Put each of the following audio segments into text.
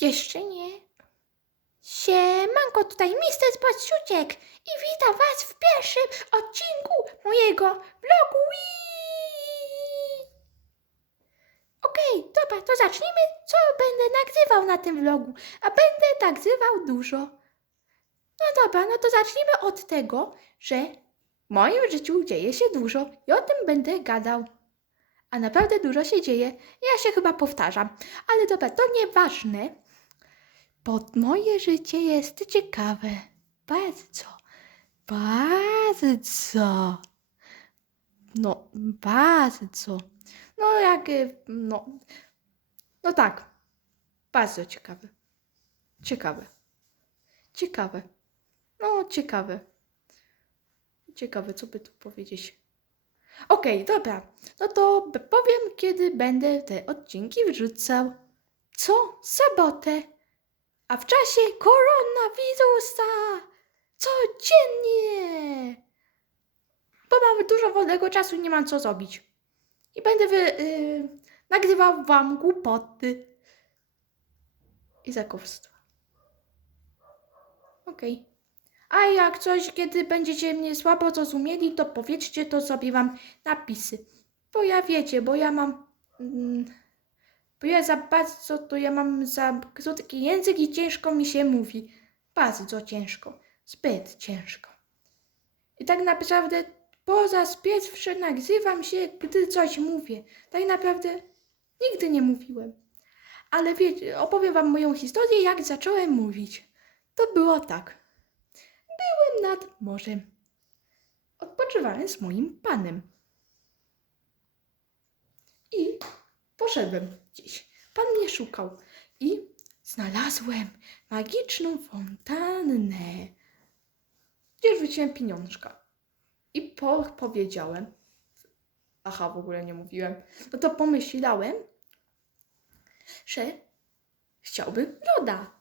Jeszcze nie. Siemanko, tutaj Mister Spacjuciek i witam was w pierwszym odcinku mojego vlogu. Okej, dobra, to zacznijmy, co będę nagrywał na tym vlogu. A będę nagrywał dużo. No dobra, no to zacznijmy od tego, że w moim życiu dzieje się dużo i o tym będę gadał. A naprawdę dużo się dzieje. Ja się chyba powtarzam. Ale dobra, to nieważne. Bo moje życie jest ciekawe. Bardzo. Bardzo. No, bardzo. No, jak. y, No. No tak. Bardzo ciekawe. Ciekawe. Ciekawe. No, ciekawe. Ciekawe, co by tu powiedzieć. Okej, dobra. No to powiem, kiedy będę te odcinki wrzucał. Co? Sobotę. A w czasie koronawirusa. Codziennie. Bo mam dużo wolnego czasu i nie mam co zrobić. I będę wy, y, nagrywał wam głupoty. I zakowstwa. Okej. A jak coś, kiedy będziecie mnie słabo zrozumieli, to powiedzcie, to sobie wam napisy. Bo ja wiecie, bo ja mam. Mm, bo ja za bardzo, to ja mam za krótki język i ciężko mi się mówi. Bardzo ciężko. Zbyt ciężko. I tak naprawdę po raz pierwszy nagrywam się, gdy coś mówię. Tak naprawdę nigdy nie mówiłem. Ale wiecie, opowiem wam moją historię, jak zacząłem mówić. To było tak. Byłem nad morzem. Odpoczywałem z moim panem. I poszedłem gdzieś. Pan mnie szukał i znalazłem magiczną fontannę. Gdzieś wróciłem pieniążka. I po powiedziałem. Aha, w ogóle nie mówiłem. No to pomyślałem, że chciałbym loda.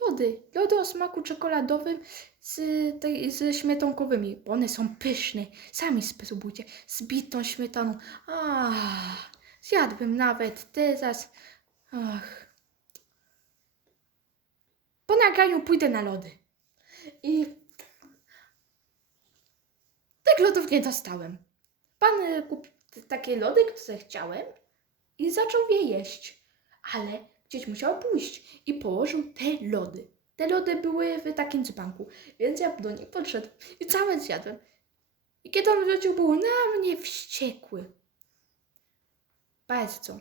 Lody. Lody o smaku czekoladowym z, tej, śmietankowymi, bo one są pyszne. Sami spróbujcie. Z bitą śmietaną. Ach, zjadłbym nawet teraz. Ach. Po nagraniu pójdę na lody. I tych lodów nie dostałem. Pan e, kupił takie lody, które chciałem i zaczął je jeść. Ale gdzieś musiał pójść i położył te lody. Te lody były w takim dzbanku, więc ja do nich podszedłem i całe zjadłem. I kiedy on wrócił, był na mnie wściekły. Bardzo.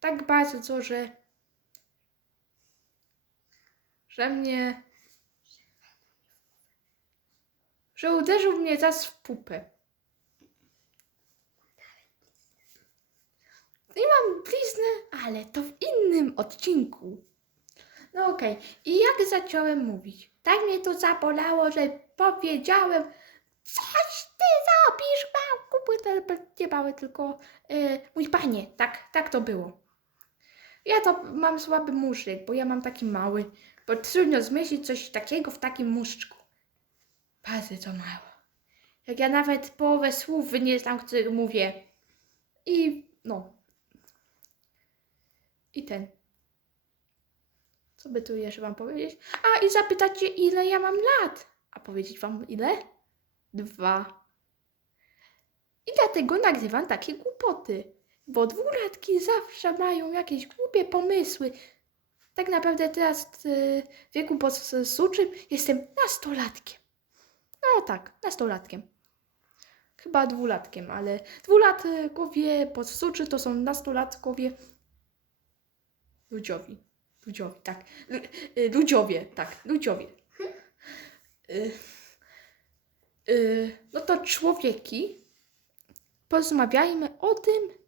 Tak bardzo, że... że mnie... że uderzył mnie raz w pupę. I mam bliznę, ale to w innym odcinku. No okej. I jak zacząłem mówić? Tak mnie to zabolało, że powiedziałem Coś ty zrobisz, małku, nie mały, tylko e, mój panie. Tak, tak to było. Ja to mam słaby muszczyk, bo ja mam taki mały, bo trudno zmyślić coś takiego w takim muszczku. Bardzo to mało. Jak ja nawet połowę słów nie znam, których mówię. I no, i ten. Co by tu jeszcze wam powiedzieć? A i zapytacie, ile ja mam lat. A powiedzieć wam ile? Dwa. I dlatego nagrywam takie głupoty. Bo dwulatki zawsze mają jakieś głupie pomysły. Tak naprawdę teraz y, w wieku podsuczym jestem nastolatkiem. No tak, nastolatkiem. Chyba dwulatkiem, ale dwulatkowie podsuczy to są nastolatkowie Ludziowi. Ludziowi, tak. Y, Ludziowie, tak. Ludziowie. Y, y, no to człowieki, porozmawiajmy o tym,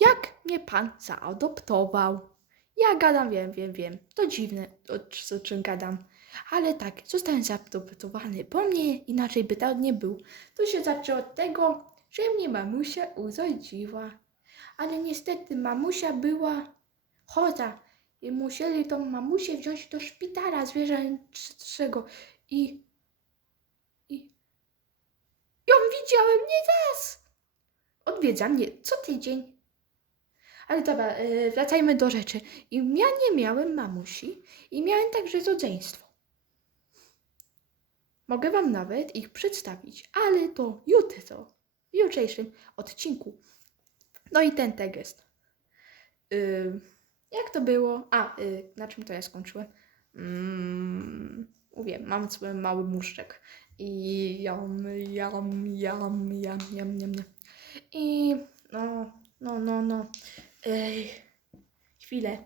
jak mnie pan zaadoptował. Ja gadam, wiem, wiem, wiem. To dziwne, o o czym gadam. Ale tak, zostałem zaadoptowany, bo mnie inaczej by to nie był. To się zaczęło od tego, że mnie mamusia urodziła. Ale niestety mamusia była chora i musieli tą mamusię wziąć do szpitala zwierzęcego i i ją widziałem nie raz. Odwiedza mnie co tydzień. Ale dobra, y, wracajmy do rzeczy. I ja nie miałem mamusi i miałem także rodzeństwo. Mogę wam nawet ich przedstawić, ale to jutro, w jutrzejszym odcinku. No i ten tegest. Y, jak to było? A, y, na czym to ja skończyłem? Mm, mam swój mały muszczek. I jam, jam, jam, jam, jam, jam, jam. I no, no, no, no. Ej, chwilę.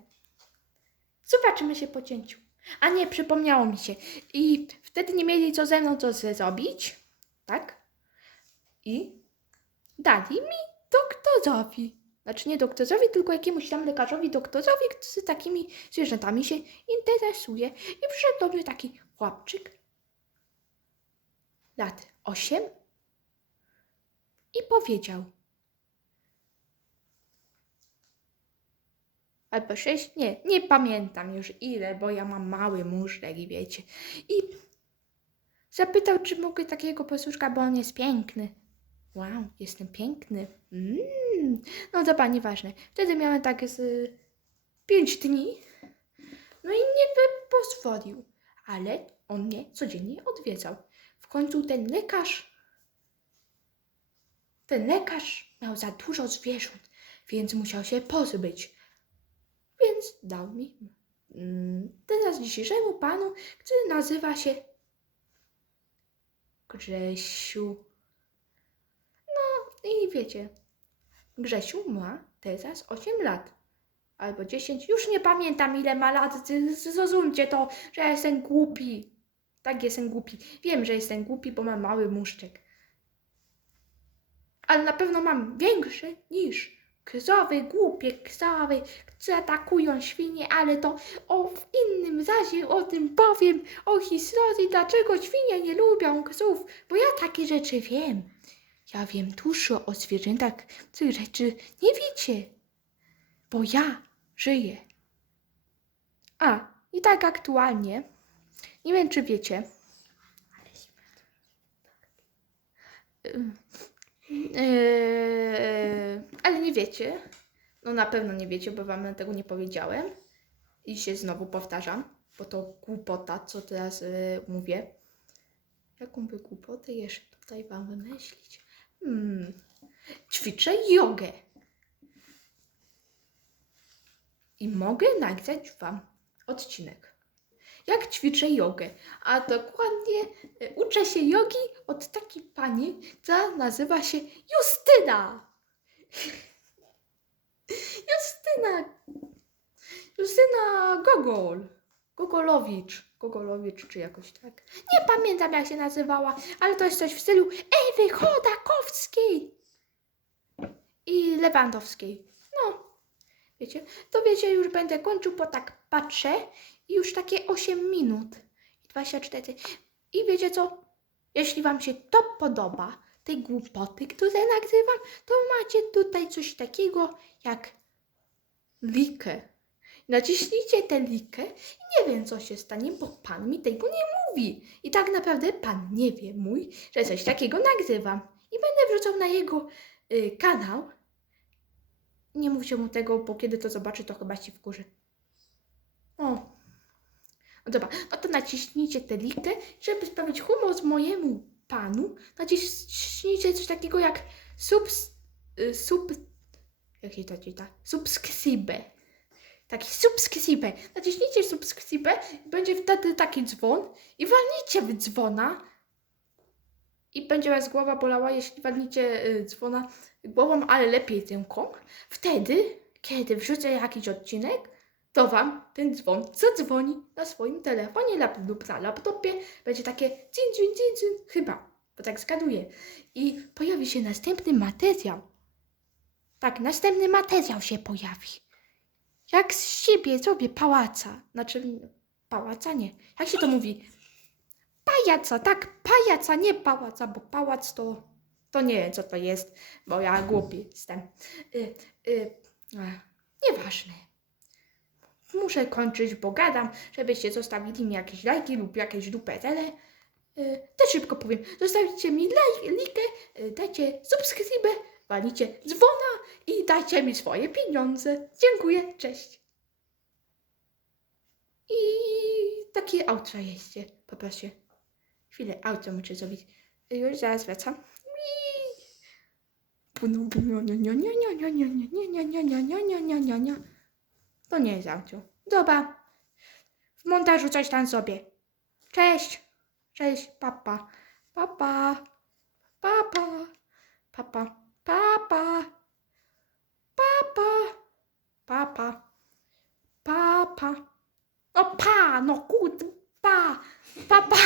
Zobaczymy się po cięciu. A nie, przypomniało mi się. I wtedy nie mieli co ze mną co zrobić, tak? I dali mi doktorowi. Znaczy nie doktorowi, tylko jakiemuś tam lekarzowi, doktorowi, który takimi zwierzętami się interesuje. I przyszedł do mnie taki chłopczyk, lat 8 i powiedział. Albo 6, nie, nie pamiętam już ile, bo ja mam mały muszlek i wiecie. I zapytał, czy mogę takiego posłuszka, bo on jest piękny. Wow, jestem piękny. Mm. No dobra, nieważne. Wtedy miałem tak z 5 dni. No i nie pozwolił. Ale on mnie codziennie odwiedzał. W końcu ten lekarz, ten lekarz miał za dużo zwierząt, więc musiał się pozbyć. Więc dał mi mm, teraz dzisiejszemu panu, który nazywa się Grzesiu. I wiecie, Grzesiu ma teraz 8 lat. Albo 10, już nie pamiętam ile ma lat, zrozumcie to, że ja jestem głupi. Tak, jestem głupi. Wiem, że jestem głupi, bo mam mały muszczek. Ale na pewno mam większy niż krowy, głupie krowy, które atakują świnie, ale to o w innym razie o tym powiem, o historii, dlaczego świnie nie lubią krów, bo ja takie rzeczy wiem. Ja wiem dużo o zwierzętach, których rzeczy nie wiecie, bo ja żyję. A, i tak aktualnie, nie wiem czy wiecie, Ym, Yy, ale nie wiecie. No na pewno nie wiecie, bo wam tego nie powiedziałem. I się znowu powtarzam, bo to głupota, co teraz yy, mówię. Jaką by głupotę jeszcze tutaj wam wymyślić? Hmm. Ćwiczę jogę. I mogę nagrać wam odcinek. Jak ćwiczę jogę. A dokładnie y, uczę się jogi od takiej pani, która nazywa się Justyna. Justyna. Justyna Gogol. Gogolowicz. Gogolowicz czy jakoś tak. Nie pamiętam jak się nazywała, ale to jest coś w stylu Ewy Chodakowskiej i Lewandowskiej. No, wiecie, to wiecie, już będę kończył, bo tak patrzę i już takie 8 minut i 24. I wiecie co? Jeśli Wam się to podoba, te głupoty, które nagrywam, to macie tutaj coś takiego jak likę. Naciśnijcie tę likę i nie wiem, co się stanie, bo Pan mi tego nie mówi. I tak naprawdę Pan nie wie mój, że coś takiego nagrywam. I będę wrzucał na jego y, kanał. Nie mówcie mu tego, bo kiedy to zobaczy, to chyba się wkurzy. O. No dobra, no to naciśnijcie tę likę, żeby sprawić humor z mojemu panu. Naciśnijcie coś takiego jak subs... y, sub... Jak się to czyta? Subskrybe. Taki subskrybe. Naciśnijcie subskrybe i będzie wtedy taki dzwon i walnijcie w dzwona i będzie was głowa bolała, jeśli walnicie y, dzwona głową, ale lepiej ręką. Wtedy, kiedy wrzucę jakiś odcinek, to wam ten dzwon zadzwoni na swoim telefonie lub na laptopie. Będzie takie dzin, dzin, dzin, dzin, chyba, bo tak zgaduję. I pojawi się następny materiał. Tak, następny materiał się pojawi. Jak z siebie zrobię pałaca. Znaczy, pałaca nie. Jak się to mówi? Pajaca, tak, pajaca, nie pałaca, bo pałac to, to nie wiem co to jest, bo ja głupi jestem. Y, y, ach, nieważne. Muszę kończyć, bo gadam, żebyście zostawili mi jakieś lajki lub jakieś duperele. Y, to szybko powiem. Zostawicie mi laj, likę, y, dajcie subskrybę, walicie dzwona i dajcie mi swoje pieniądze. Dziękuję, cześć. I takie outro jeszcze, poproszę. Chwilę, outro muszę zrobić. Już zaraz wracam. To nie jest outro. Dobra. W montażu coś tam sobie. Cześć. Cześć, papa. Papa. Papa. Papa. Папа. Папа. Папа. Папа. Опа, но кут. Па. Папа.